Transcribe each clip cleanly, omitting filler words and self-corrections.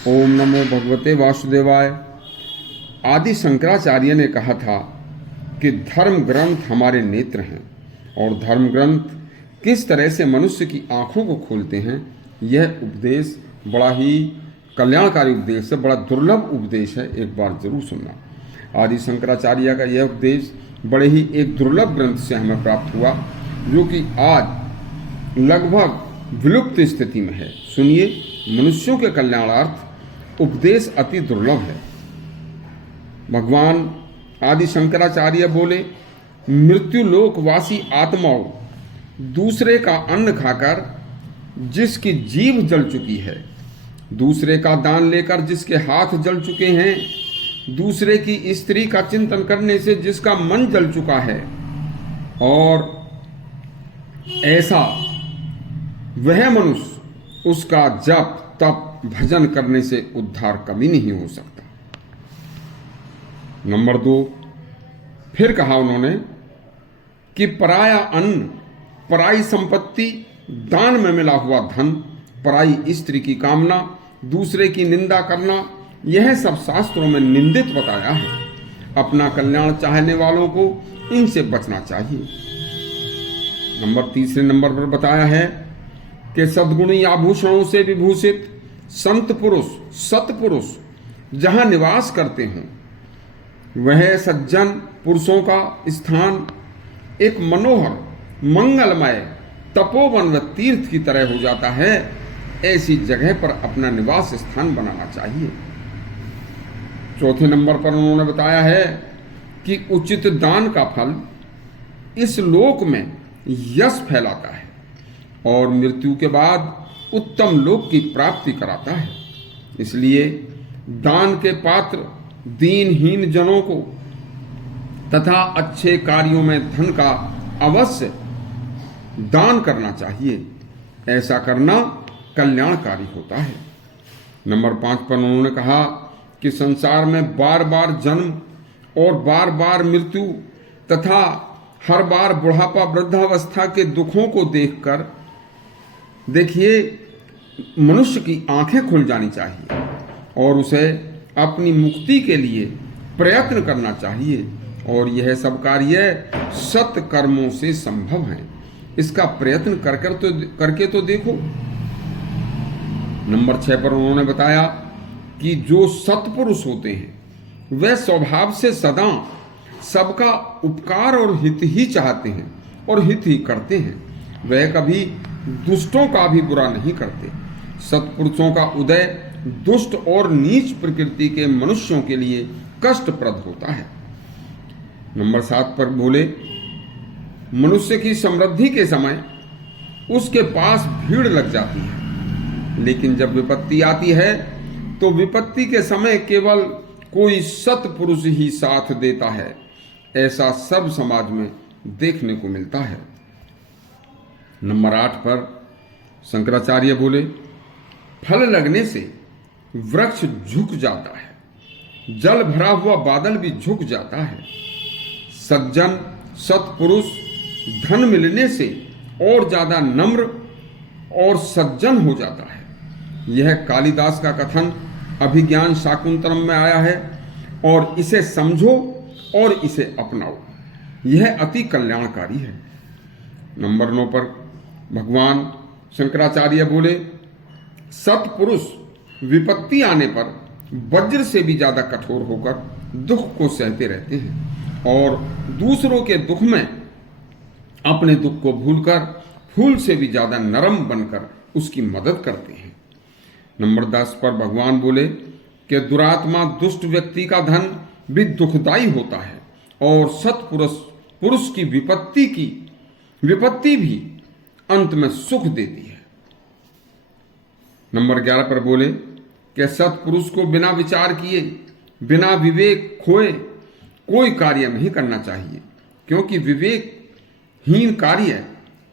ओम नमो भगवते वासुदेवाय। आदि शंकराचार्य ने कहा था कि धर्म ग्रंथ हमारे नेत्र हैं और धर्म ग्रंथ किस तरह से मनुष्य की आंखों को खोलते हैं, यह उपदेश बड़ा ही कल्याणकारी उपदेश है, बड़ा दुर्लभ उपदेश है। एक बार जरूर सुनना। आदि शंकराचार्य का यह उपदेश बड़े ही एक दुर्लभ ग्रंथ से हमें प्राप्त हुआ, जो कि आज लगभग विलुप्त स्थिति में है। सुनिए, मनुष्यों के कल्याणार्थ उपदेश अति दुर्लभ है। भगवान आदि शंकराचार्य बोले, मृत्यु लोकवासी आत्माओं, दूसरे का अन्न खाकर जिसकी जीभ जल चुकी है, दूसरे का दान लेकर जिसके हाथ जल चुके हैं, दूसरे की स्त्री का चिंतन करने से जिसका मन जल चुका है, और ऐसा वह मनुष्य, उसका जप तप भजन करने से उद्धार कभी नहीं हो सकता। नंबर 2, फिर कहा उन्होंने कि पराया अन्न, पराई संपत्ति, दान में मिला हुआ धन, पराई स्त्री की कामना, दूसरे की निंदा करना, यह सब शास्त्रों में निंदित बताया है। अपना कल्याण चाहने वालों को इनसे बचना चाहिए। तीसरे नंबर पर बताया है कि सद्गुणी आभूषणों से विभूषित संत पुरुष, सतपुरुष जहां निवास करते हों, वह सज्जन पुरुषों का स्थान एक मनोहर मंगलमय तपोवन व तीर्थ की तरह हो जाता है। ऐसी जगह पर अपना निवास स्थान बनाना चाहिए। चौथे नंबर पर उन्होंने बताया है कि उचित दान का फल इस लोक में यश फैलाता है और मृत्यु के बाद उत्तम लोक की प्राप्ति कराता है। इसलिए दान के पात्र दीनहीन जनों को तथा अच्छे कार्यों में धन का अवश्य दान करना चाहिए। ऐसा करना कल्याणकारी होता है। नंबर 5 पर उन्होंने कहा कि संसार में बार बार जन्म और बार बार मृत्यु तथा हर बार बुढ़ापा वृद्धावस्था के दुखों को देखकर देखिए मनुष्य की आंखें खुल जानी चाहिए और उसे अपनी मुक्ति के लिए प्रयत्न करना चाहिए। और यह सब कार्य सत कर्मों से संभव है। इसका प्रयत्न करके तो देखो। नंबर 6 पर उन्होंने बताया कि जो सत्पुरुष होते हैं वे स्वभाव से सदा सबका उपकार और हित ही चाहते हैं और हित ही करते हैं। वह कभी दुष्टों का भी बुरा नहीं करते। सत्पुरुषों का उदय दुष्ट और नीच प्रकृति के मनुष्यों के लिए कष्टप्रद होता है। नंबर 7 पर बोले, मनुष्य की समृद्धि के समय उसके पास भीड़ लग जाती है, लेकिन जब विपत्ति आती है तो विपत्ति के समय केवल कोई सत्पुरुष ही साथ देता है। ऐसा सब समाज में देखने को मिलता है। नंबर 8 पर शंकराचार्य बोले, फल लगने से वृक्ष झुक जाता है, जल भरा हुआ बादल भी झुक जाता है। सज्जन सत्पुरुष धन मिलने से और ज्यादा नम्र और सज्जन हो जाता है। यह कालिदास का कथन अभिज्ञान शाकुंतलम में आया है और इसे समझो और इसे अपनाओ। यह अति कल्याणकारी है। नंबर 9 पर भगवान शंकराचार्य बोले, सत्पुरुष विपत्ति आने पर वज्र से भी ज्यादा कठोर होकर दुख को सहते रहते हैं और दूसरों के दुख में अपने दुख को भूलकर फूल से भी ज्यादा नरम बनकर उसकी मदद करते हैं। नंबर 10 पर भगवान बोले कि दुरात्मा दुष्ट व्यक्ति का धन भी दुखदाई होता है और सत्पुरुष की विपत्ति भी अंत में सुख देती है। नंबर 11 पर बोले कि सत्पुरुष को बिना विचार किए, बिना विवेक खोए कोई कार्य नहीं करना चाहिए, क्योंकि विवेकहीन कार्य,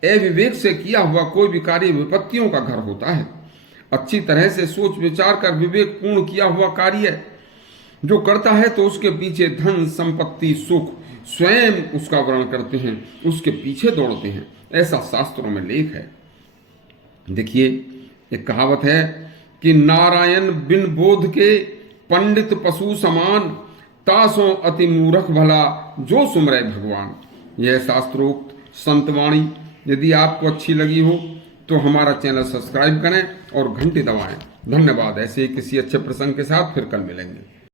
अविवेक से किया हुआ कोई भी कार्य विपत्तियों का घर होता है। अच्छी तरह से सोच विचार कर विवेक पूर्ण किया हुआ कार्य जो करता है तो उसके पीछे धन संपत्ति सुख स्वयं उसका वर्ण करते हैं, उसके पीछे दौड़ते हैं। ऐसा शास्त्रों में लेख है। देखिए, एक कहावत है कि नारायण बिन बोध के पंडित पशु समान, तासों अति मूर्ख भला जो सुमरे भगवान। यह शास्त्रोक्त संतवाणी यदि आपको अच्छी लगी हो तो हमारा चैनल सब्सक्राइब करें और घंटी दबाएं। धन्यवाद। ऐसे ही किसी अच्छे प्रसंग के साथ फिर कल मिलेंगे।